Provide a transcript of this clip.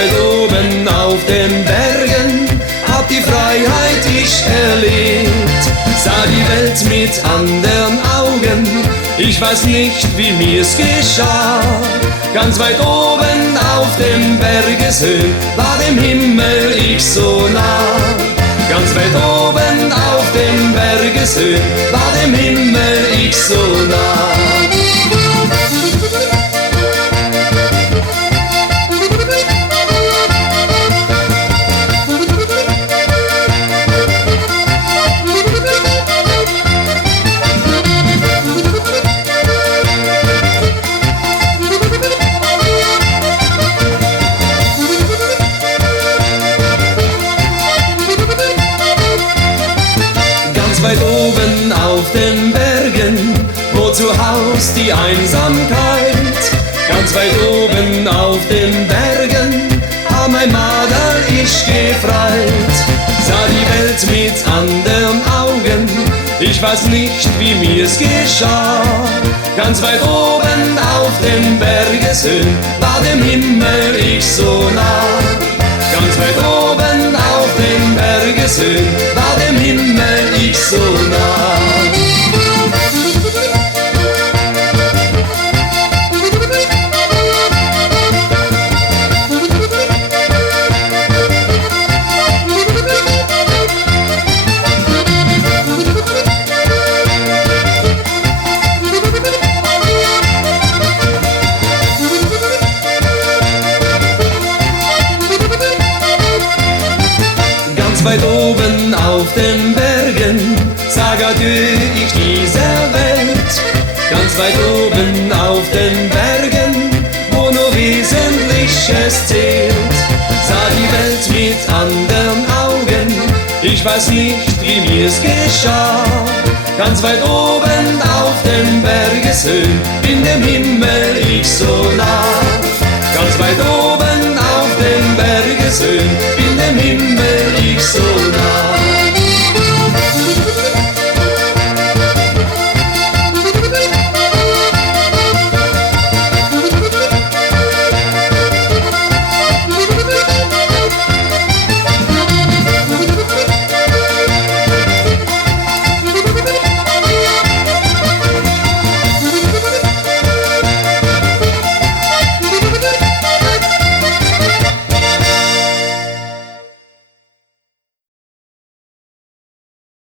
weit oben auf den Bergen hab die Freiheit ich erlebt, sah die Welt mit anderen Augen, ich weiß nicht, wie mir's geschah. Ganz weit oben auf dem Bergeshöhen war dem Himmel ich so nah. Ganz weit oben auf dem Bergeshöhen war dem Himmel ich so nah. Weit oben auf den Bergen, wo zu Haus die Einsamkeit. Ganz weit oben auf den Bergen haben mein Madel ich gefreit. Sah die Welt mit anderen Augen, ich weiß nicht, wie mir's geschah. Ganz weit oben auf den Bergeshöhen war dem Himmel ich so nah. Ganz weit oben auf den Bergeshöhen war dem Himmel ich so nah. Ganz weit oben auf den Bergen sag adieu ich dieser Welt. Ganz weit oben auf den Bergen, wo nur Wesentliches zählt, sah die Welt mit anderen Augen, ich weiß nicht, wie mir's geschah. Ganz weit oben auf den Bergeshöhen, in dem Himmel ich so nah. Ganz weit oben auf den Bergeshöhen,